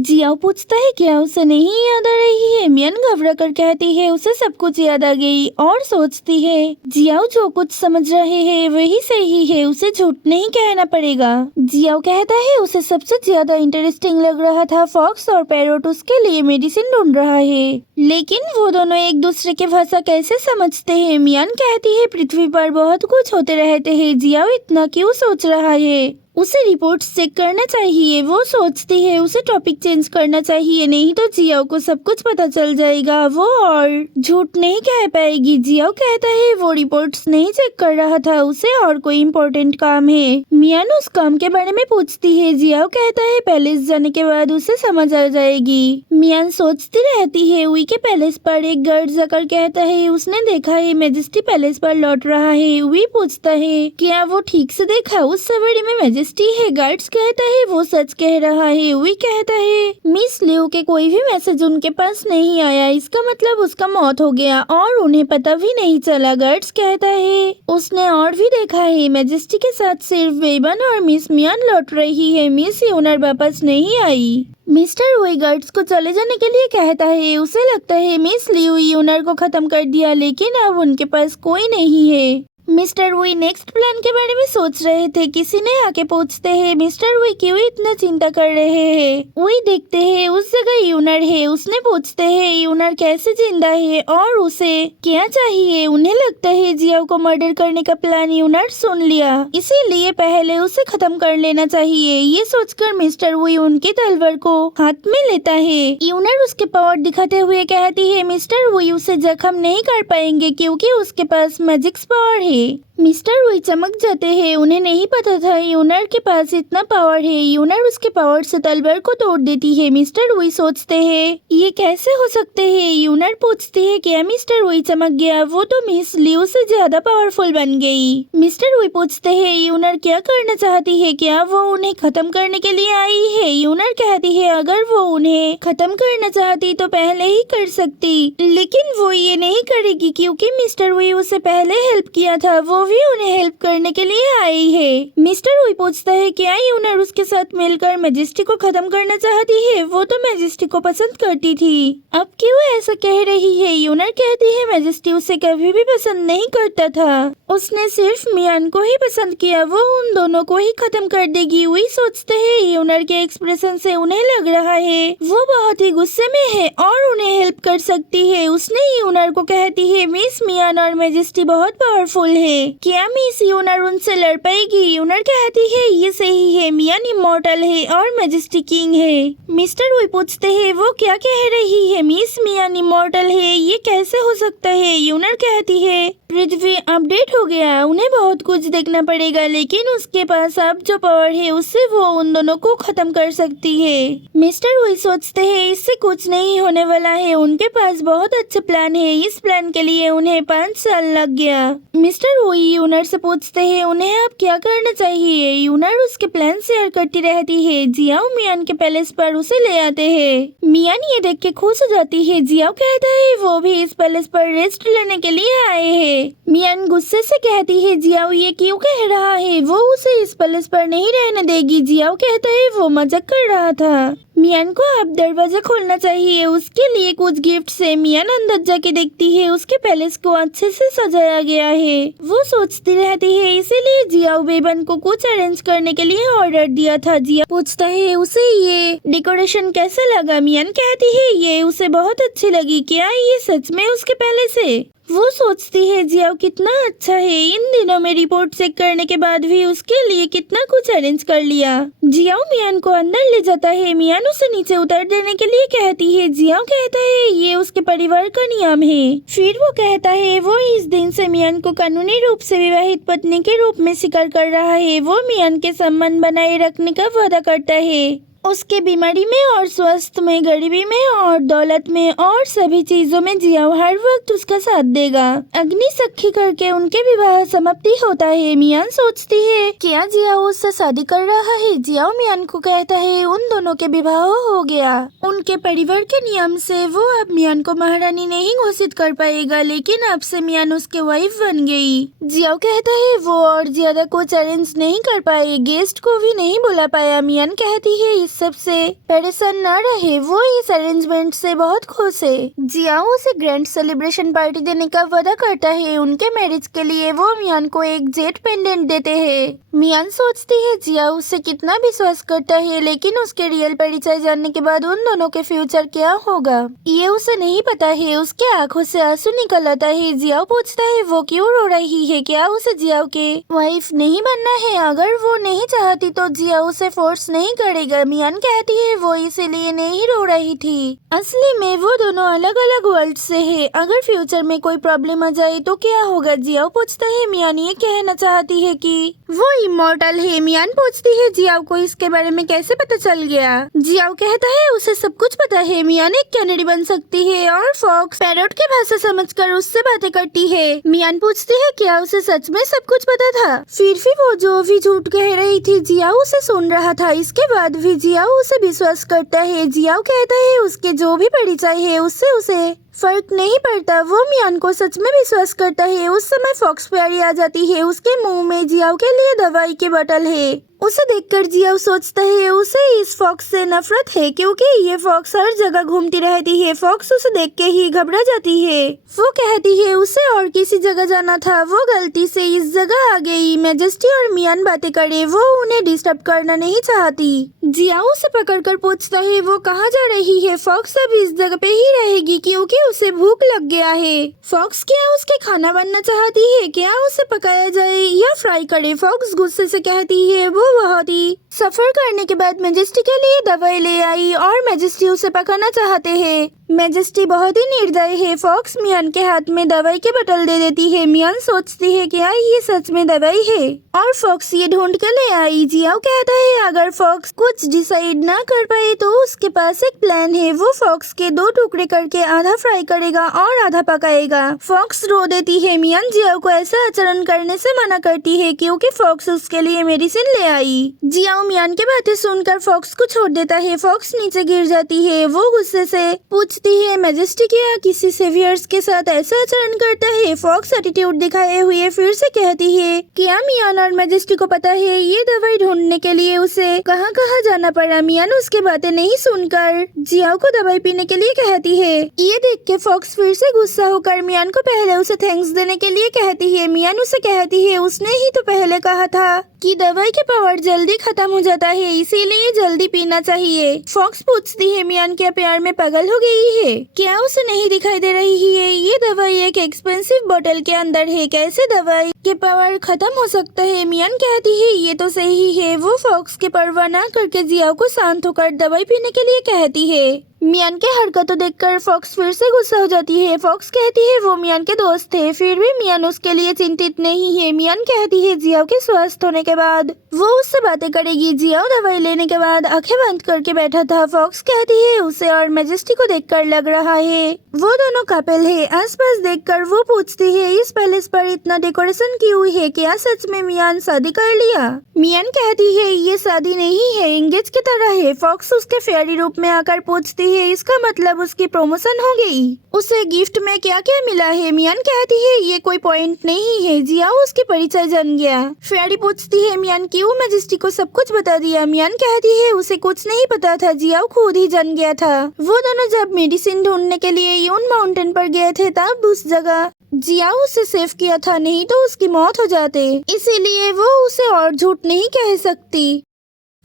Xiao पूछता है क्या उसे नहीं याद आ रही है। मियान घबरा कर कहती है उसे सब कुछ याद आ गई और सोचती है जियाओ जो कुछ समझ रहे हैं वही सही है, उसे झूठ नहीं कहना पड़ेगा। जियाओ कहता है उसे सबसे ज्यादा इंटरेस्टिंग लग रहा था फॉक्स और पैरोट उसके लिए मेडिसिन ढूंढ रहा है, लेकिन वो दोनों एक दूसरे के भाषा कैसे समझते हैं। मियान कहती है पृथ्वी पर बहुत कुछ होते रहते हैं, जियाओ इतना क्यों सोच रहा है, उसे रिपोर्ट चेक करना चाहिए। वो सोचती है उसे टॉपिक चेंज करना चाहिए, नहीं तो जियाओ को सब कुछ पता चल जाएगा, वो और झूठ नहीं कह पाएगी। जियाओ कहता है वो रिपोर्ट्स नहीं चेक कर रहा था, उसे और कोई इम्पोर्टेंट काम है। मियान उस काम के बारे में पूछती है। जियाओ कहता है पैलेस जाने के बाद उसे समझ आ जाएगी। मियान सोचती रहती है उई के पैलेस पर एक गार्ड जाकर कहता है उसने देखा है मैजेस्टी पैलेस पर लौट रहा है। उई पूछता है क्या वो ठीक से देखा, उस सवारी में मैजेस्टी है। गार्ड्स कहता है वो सच कह रहा है। उई कहता है मिस लियो के कोई भी मैसेज उनके पास नहीं आया, इसका मतलब उसका मौत हो गया और उन्हें पता भी नहीं चला। गार्ड्स कहता है उसने और भी देखा है मैजेस्टी के साथ सिर्फ वेबन और मिस मियान लौट रही है, मिस यूनर वापस नहीं आई। मिस्टर वुई गार्ड्स को चले जाने के लिए कहता है। उसे लगता है मिस लियू यूनर को खत्म कर दिया, लेकिन अब उनके पास कोई नहीं है। मिस्टर वुई नेक्स्ट प्लान के बारे में सोच रहे थे, किसी ने आके पूछते हैं मिस्टर वुई क्यों इतना चिंता कर रहे हैं। वुई देखते हैं उस जगह यूनर है। उसने पूछते हैं यूनर कैसे जिंदा है और उसे क्या चाहिए। उन्हें लगता है जियाओ को मर्डर करने का प्लान यूनर सुन लिया, इसीलिए पहले उसे खत्म कर लेना चाहिए। ये सोचकर मिस्टर वुई उनकी तलवार को हाथ में लेता है। यूनर उसके पावर दिखाते हुए कहती है मिस्टर वुई उसे जख्म नहीं कर पाएंगे क्योंकि उसके पास मैजिक्स पावर है। मिस्टर वुई चमक जाते हैं। उन्हें नहीं पता था यूनर के पास इतना पावर है। यूनर उसके पावर से तलवार को तोड़ देती है। मिस्टर वुई सोचते हैं ये कैसे हो सकते हैं। यूनर पूछती है क्या मिस्टर वुई चमक गया, वो तो मिस लियू से ज्यादा पावरफुल बन गई। मिस्टर वुई पूछते हैं यूनर क्या करना चाहती है, क्या वो उन्हें खत्म करने के लिए आई है। यूनर कहती है अगर वो उन्हें खत्म करना चाहती तो पहले ही कर सकती, लेकिन वो ये नहीं करेगी क्योंकि मिस्टर वुई उसे पहले हेल्प किया था, वो भी उन्हें हेल्प करने के लिए आई है। मिस्टर वुई पूछता है क्या यूनर उसके साथ मिलकर मैजेस्टी को खत्म करना चाहती है, वो तो मैजेस्टी को पसंद करती थी, अब क्यों ऐसा कह रही है। यूनर कहती है मैजेस्टी उसे कभी भी पसंद नहीं करता था, उसने सिर्फ मियान को ही पसंद किया, वो उन दोनों को ही खत्म कर देगी। वही सोचते हैं यूनर के एक्सप्रेशन से उन्हें लग रहा है वो बहुत ही गुस्से में है और उन्हें हेल्प कर सकती है। उसने यूनर को कहती है मिस मियान और मैजेस्टी बहुत पावरफुल है, क्या मिस यूनर उनसे लड़ पाएगी। यूनर कहती है ये सही है, मियान इमॉर्टल है और मैजेस्टी किंग है। मिस्टर वुई पूछते हैं वो क्या कह रही है, मिस मियान इमॉर्टल है, ये कैसे हो सकता है। यूनर कहती है पृथ्वी अपडेट हो गया, उन्हें बहुत कुछ देखना पड़ेगा, लेकिन उसके पास अब जो पावर है उससे वो उन दोनों को खत्म कर सकती है। मिस्टर वुई सोचते हैं इससे कुछ नहीं होने वाला है, उनके पास बहुत अच्छा प्लान है, इस प्लान के लिए उन्हें 5 साल लग गया। मिस्टर वुई यूनर से पूछते हैं उन्हें अब क्या करना चाहिए। यूनर उसके प्लान शेयर करती रहती है। जियाओ मियान के पैलेस पर उसे ले आते हैं। मियान ये देख के खुश हो जाती है। जियाओ कहता है वो भी इस पैलेस पर रेस्ट लेने के लिए आए हैं। मियान गुस्से से कहती है जियाओ ये क्यों कह रहा है, वो उसे इस पैलेस पर नहीं रहने देगी। जियाओ कहता है वो मजाक कर रहा था, मियान को अब दरवाजा खोलना चाहिए, उसके लिए कुछ गिफ्ट से। मियान अंदर जाके देखती है उसके पैलेस को अच्छे से सजाया गया है। वो सोचती रहती है इसीलिए जियाओ बेबन को कुछ अरेंज करने के लिए ऑर्डर दिया था। जिया पूछता है उसे ये डेकोरेशन कैसा लगा। मियान कहती है ये उसे बहुत अच्छी लगी, क्या ये सच में उसके पैलेस है। वो सोचती है जियाओ कितना अच्छा है, इन दिनों में रिपोर्ट चेक करने के बाद भी उसके लिए कितना कुछ अरेंज कर लिया। जियाओ मियान को अंदर ले जाता है। मियान उसे नीचे उतर देने के लिए कहती है। जियाओ कहता है ये उसके परिवार का नियम है। फिर वो कहता है वो इस दिन से मियान को कानूनी रूप से विवाहित पत्नी के रूप में स्वीकार कर रहा है। वो मियान के संबंध बनाए रखने का वादा करता है, उसके बीमारी में और स्वस्थ में, गरीबी में और दौलत में और सभी चीजों में जियाओ हर वक्त उसका साथ देगा। अग्नि सखी करके उनके विवाह समाप्ति होता है। मियान सोचती है क्या जियाओ उससे शादी कर रहा है। जियाओ मियान को कहता है उन दोनों के विवाह हो गया। उनके परिवार के नियम से वो अब मियान को महारानी नहीं घोषित कर पाएगा, लेकिन अब से मियान उसके वाइफ बन गई। जियाओ कहता है वो और ज्यादा कुछ अरेंज नहीं कर पाए, गेस्ट को भी नहीं बुला पाया। मियान कहती है इस सब से परेशान न रहे। वो इस अरेंजमेंट से बहुत खुश है। जियाओ उसे ग्रैंड सेलिब्रेशन पार्टी देने का वादा करता है। उनके मैरिज के लिए वो मियान को एक जेट पेंडेंट देते हैं। मियान सोचती है जियाओ उससे कितना विश्वास करता है, लेकिन उसके रियल परिचय जानने के बाद उन दोनों के फ्यूचर क्या होगा ये उसे नहीं पता है। उसके आंखों से आंसू निकल आता है। जियाओ पूछता है वो क्यों रो रही है, क्या उसे जियाओ के वाइफ नहीं बनना है? अगर वो नहीं चाहती तो जियाओ उसे फोर्स नहीं करेगा। मियान कहती है वो इसीलिए नहीं रो रही थी, असली में वो दोनों अलग अलग वर्ल्ड से है। अगर फ्यूचर में कोई प्रॉब्लम आ जाए तो क्या होगा? जियाओ पूछता है मियान ये कहना चाहती है कि वो इमॉर्टल है। मियान पूछती है जियाओ को इसके बारे में कैसे पता चल गया? जियाओ कहता है उसे सब कुछ पता है। मियान एक कैनेडी बन सकती है और फॉक्स पैरोट की भाषा समझकर उससे बातें करती है। मियान पूछती है क्या उसे सच में सब कुछ पता था? फिर भी वो जो भी झूठ कह रही थी जियाओ उसे सुन रहा था। इसके बाद भी जियाओ उसे विश्वास करता है। जियाओ कहता है उसके जो भी परिचय है उससे उसे फर्क नहीं पड़ता। वो मियान को सच में विश्वास करता है। उस समय फॉक्स प्यारी आ जाती है। उसके मुंह में जियाओ के लिए दवाई की बोतल है। उसे देखकर जियाओ सोचता है उसे इस फॉक्स से नफरत है, क्योंकि ये फॉक्स हर जगह घूमती रहती है। फॉक्स उसे देख के ही घबरा जाती है। वो कहती है उसे और किसी जगह जाना था, वो गलती से इस जगह आ गई। मैजेस्टी और मियान बातें करे, वो उन्हें डिस्टर्ब करना नहीं चाहती। जियाओ उसे पकड़कर पूछता है वो कहाँ जा रही है? फॉक्स अब इस जगह पे ही रहेगी क्योंकि उसे भूख लग गया है। फॉक्स क्या उसके खाना बनना चाहती है? क्या उसे पकाया जाए या फ्राई करे? फॉक्स गुस्से से कहती है वो बहुत ही सफर करने के बाद मैजेस्टी के लिए दवाई ले आई और मैजेस्टी उसे पकाना चाहते हैं। मैजेस्टी बहुत ही निर्दयी है। फॉक्स मियान के हाथ में दवाई की बोतल दे देती है। मियान सोचती है क्या ये सच में दवाई है और फॉक्स ये ढूंढ के ले आई। जियाओ कहता है अगर फॉक्स कुछ डिसाइड ना कर पाए तो उसके पास एक प्लान है। वो फॉक्स के 2 टुकड़े करके आधा फ्राई करेगा और आधा पकाएगा। फॉक्स रो देती है। मियान जियाओ को ऐसा आचरण करने से मना करती है क्योंकि फॉक्स उसके लिए मेडिसिन ले आई। जियाओ मियान की बातें सुनकर फॉक्स को छोड़ देता है। फॉक्स नीचे गिर जाती है। वो गुस्से से पूछती है मैजेस्टी क्या किसी सेवियर्स के साथ ऐसा आचरण करता है? फॉक्स एटीट्यूड दिखाए हुए फिर से कहती है क्या मियान और मैजेस्टी को पता है ये दवाई ढूंढने के लिए उसे कहाँ कहाँ जाना पड़ा? मियान उसकी बातें नहीं सुनकर जियाओ को दवाई पीने के लिए कहती है। ये देख के फॉक्स फिर से गुस्सा होकर मियान को पहले उसे थैंक्स देने के लिए कहती है। मियान उसे कहती है उसने ही तो पहले कहा था कि दवाई के पावर जल्दी खत्म हो जाता है, इसीलिए जल्दी पीना चाहिए। फॉक्स पूछती है मियान क्या प्यार में पागल हो गई है? क्या उसे नहीं दिखाई दे रही है ये दवाई एक एक्सपेंसिव बोतल के अंदर है, कैसे दवाई के पावर खत्म हो सकता है? मियान कहती है ये तो सही है। वो फॉक्स की परवाह न करके जियाओ को शांत होकर दवाई पीने के लिए कहती है। मियान के हरकतों देखकर फॉक्स फिर से गुस्सा हो जाती है। फॉक्स कहती है वो मियान के दोस्त थे, फिर भी मियान उसके लिए चिंतित नहीं है। मियान कहती है जियाओ के स्वस्थ होने के बाद वो उससे बातें करेगी। जियाओ दवाई लेने के बाद आंखें बंद करके बैठा था। फॉक्स कहती है उसे और मैजेस्टी को देखकर लग रहा है वो दोनों कपल है। आसपास देखकर वो पूछती है इस पैलेस पर इतना डेकोरेशन की हुई है, क्या सच में मियान शादी कर लिया? मियान कहती है ये शादी नहीं है, एंगेज की तरह है। फॉक्स उसके फेयरी रूप में आकर पूछती है इसका मतलब उसकी प्रमोशन हो गई, उसे गिफ्ट में क्या क्या मिला है? मियान कहती है ये कोई पॉइंट नहीं है। जियाओ उसकी परिचय जान गया। फेयरी पूछती है मियान क्यों मैजेस्टी को सब कुछ बता दिया? मियान कहती है उसे कुछ नहीं पता था, जियाओ खुद ही जान गया था। वो दोनों जब मेडिसिन ढूंढने के लिए यून माउंटेन पर गए थे तब उस जगह जियाओ उसे सेव किया था, नहीं तो उसकी मौत हो जाते, इसीलिए वो उसे और झूठ नहीं कह सकती।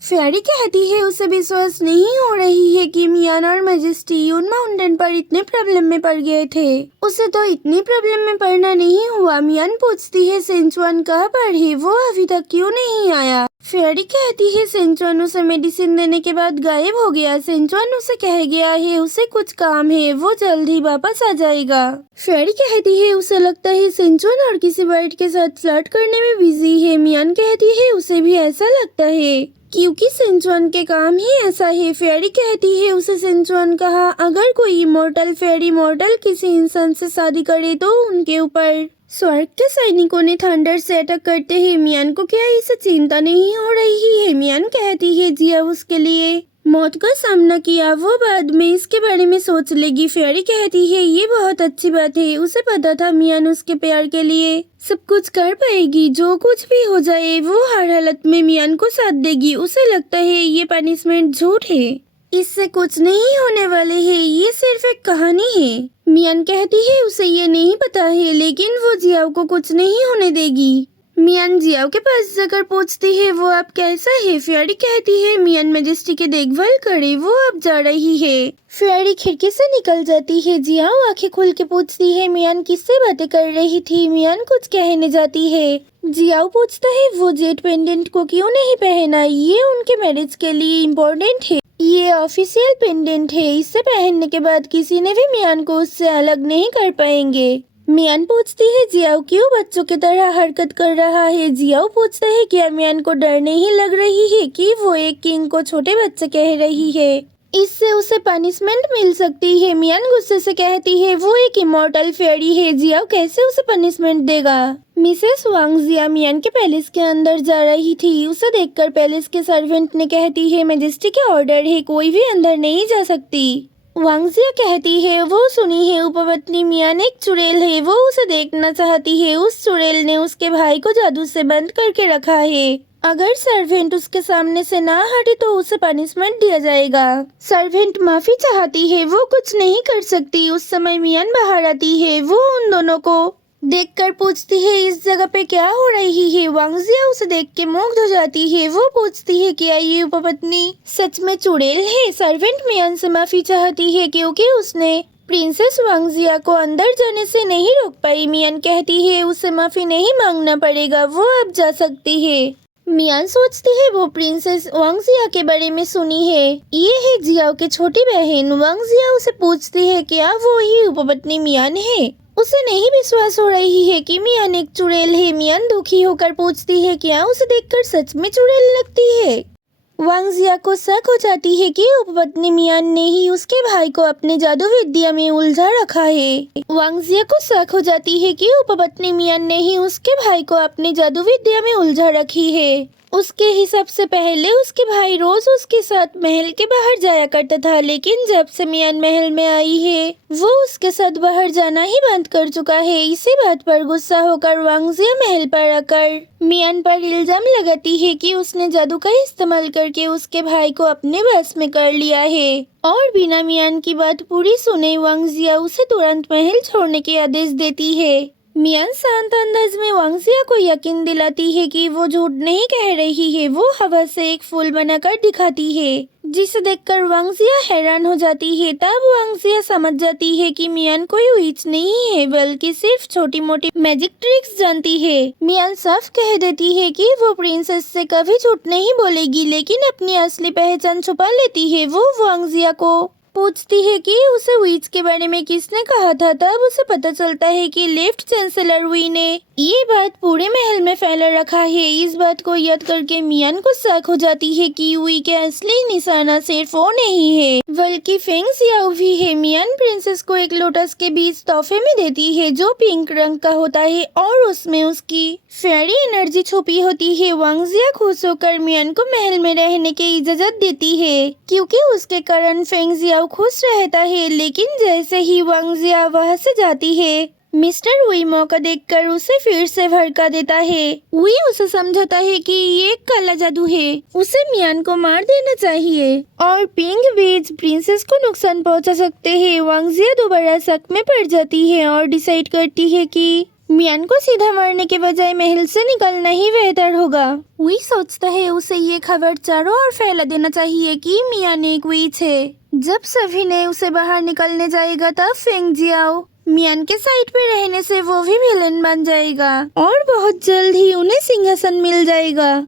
फेयरी कहती है उसे विश्वास नहीं हो रही है कि मियान और मैजेस्टी यून माउंटेन पर इतने प्रॉब्लम में पड़ गए थे। उसे तो इतनी प्रॉब्लम में पड़ना नहीं हुआ। मियान पूछती है सेंचुआन कहाँ पर है, वो अभी तक क्यों नहीं आया? फेयरी कहती है सेंचुआन उसे मेडिसिन देने के बाद गायब हो गया। सेंचुआन उसे कह गया है उसे कुछ काम है, वो जल्द ही वापस आ जाएगा। फेयरी कहती है उसे लगता है सेंचुआन और किसी बर्ड के साथ फ्लर्ट करने में बिजी है। मियान कहती है उसे भी ऐसा लगता है क्योंकि सेंचुआन के काम ही ऐसा है। फेयरी कहती है उसे सेंचुआन कहा अगर कोई इमोर्टल फेयरी मॉर्टल किसी इंसान से शादी करे तो उनके ऊपर स्वर्ग के सैनिकों ने थंडर से अटैक करते हैं। मियान को क्या इसे चिंता नहीं हो रही है? मियान कहती है जिया उसके लिए मौत का सामना किया, वो बाद में इसके बारे में सोच लेगी। फेयरी कहती है ये बहुत अच्छी बात है, उसे पता था मियान उसके प्यार के लिए सब कुछ कर पाएगी, जो कुछ भी हो जाए वो हर हालत में मियान को साथ देगी। उसे लगता है ये पनिशमेंट झूठ है, इससे कुछ नहीं होने वाले है, ये सिर्फ एक कहानी है। मियान कहती है उसे ये नहीं पता है, लेकिन वो जियाओ को कुछ नहीं होने देगी। मियान जियाओ के पास जाकर पूछती है वो अब कैसा है। फेयरी कहती है मियान मैजेस्टी की देखभाल करे, वो अब जा रही है। फेयरी खिड़की से निकल जाती है। जियाओ आंखें खोल के पूछती है मियान किससे बातें कर रही थी। मियान कुछ कहने जाती है। जियाओ पूछता है वो जेड पेंडेंट को क्यों नहीं पहना, ये उनके मैरिज के लिए इम्पोर्टेंट है, ये ऑफिशियल पेंडेंट है, इसे पहनने के बाद किसी ने भी मियान को उससे अलग नहीं कर पाएंगे। मियान पूछती है जियाओ क्यों बच्चों की तरह हरकत कर रहा है। जियाओ पूछता है क्या मियान को डर नहीं लग रही है कि वो एक किंग को छोटे बच्चे कह रही है, इससे उसे पनिशमेंट मिल सकती है। मियान गुस्से से कहती है वो एक इमॉर्टल फेयरी है, जियाओ कैसे उसे पनिशमेंट देगा। मिसेस वांग जिया मियान के पैलेस के अंदर जा रही थी। उसे देखकर पैलेस के सर्वेंट ने कहती है मैजेस्टी के ऑर्डर है, कोई भी अंदर नहीं जा सकती। वांग जिया कहती है वो सुनी है उपपत्नी मियान एक चुड़ैल है, वो उसे देखना चाहती है। उस चुड़ैल ने उसके भाई को जादू से बंद करके रखा है, अगर सर्वेंट उसके सामने से ना हटे तो उसे पनिशमेंट दिया जाएगा। सर्वेंट माफी चाहती है, वो कुछ नहीं कर सकती। उस समय मियान बाहर आती है, वो उन दोनों को देखकर पूछती है इस जगह पे क्या हो रही है। वांग जिया उसे देख के मुग्ध हो जाती है। वो पूछती है क्या ये उपपत्नी सच में चुड़ैल है। सर्वेंट मियान से माफी चाहती है क्योंकि उसने प्रिंसेस वांग जिया को अंदर जाने से नहीं रोक पाई। मियान कहती है उसे माफी नहीं मांगना पड़ेगा, वो अब जा सकती है। मियान सोचती है वो प्रिंसेस वांग जिया के बारे में सुनी है, ये है जियाओ की छोटी बहन। वांग जिया उसे पूछती है क्या वो ही उपपत्नी मियान है। उसे नहीं विश्वास हो रही है कि मियान एक चुड़ैल है। मियान दुखी होकर पूछती है क्या उसे देखकर सच में चुड़ैल लगती है। वांग जिया को शक हो जाती है कि उपपत्नी मियान ने ही उसके भाई को अपने जादू विद्या में उलझा रखा है। वांग जिया को शक हो जाती है कि उपपत्नी मियान ने ही उसके भाई को अपने जादू विद्या में उलझा रखी है। उसके हिसाब से पहले उसके भाई रोज उसके साथ महल के बाहर जाया करता था, लेकिन जब से मियान महल में आई है वो उसके साथ बाहर जाना ही बंद कर चुका है। इसी बात पर गुस्सा होकर वांग जिया महल पर आकर मियान पर इल्जाम लगाती है कि उसने जादू का इस्तेमाल करके उसके भाई को अपने बस में कर लिया है, और बिना मियान की बात पूरी सुने वांग जिया उसे तुरंत महल छोड़ने के आदेश देती है। मियान शांत अंदाज में वांग जिया को यकीन दिलाती है कि वो झूठ नहीं कह रही है। वो हवा से एक फूल बनाकर दिखाती है, जिसे देखकर वांग जिया हैरान हो जाती है। तब वांग जिया समझ जाती है कि मियान कोई विच नहीं है, बल्कि सिर्फ छोटी मोटी मैजिक ट्रिक्स जानती है। मियान साफ कह देती है कि वो प्रिंसेस से कभी झूठ नहीं बोलेगी, लेकिन अपनी असली पहचान छुपा लेती है। वो वांग जिया को पूछती है कि उसे विच के बारे में किसने कहा था। तब उसे पता चलता है कि लेफ्ट चांसलर वी ने ये बात पूरे महल में फैला रखा है। इस बात को याद करके मियान को शक हो जाती है कि वी के असली निशाना सिर्फ वो नहीं है, बल्कि फेंग जियाओ भी है। मियान प्रिंसेस को एक लोटस के बीज तोहफे में देती है, जो पिंक रंग का होता है और उसमें उसकी फेयरी एनर्जी छुपी होती है। वांग जिया खुश होकर मियान को महल में रहने की इजाजत देती है, क्योंकि उसके कारण फेंग जियाओ खुश रहता है। लेकिन जैसे ही वांग जिया वहाँ से जाती है, मिस्टर वी मौका देखकर उसे फिर से भड़का देता है। वी उसे समझाता है कि ये एक काला जादू है, उसे मियान को मार देना चाहिए और पिंक बीज प्रिंसेस को नुकसान पहुंचा सकते हैं। वांग जिया दोबारा शक में पड़ जाती है और डिसाइड करती है कि मियान को सीधा मारने के बजाय महल से निकलना ही बेहतर होगा। वी सोचता है उसे ये खबर चारों ओर फैला देना चाहिए कि मियान एक विच है। जब सभी ने उसे बाहर निकलने जाएगा तब फेंग जियाओ मियान के साइड पे रहने से वो भी विलन बन जाएगा और बहुत जल्द ही उन्हें सिंहासन मिल जाएगा।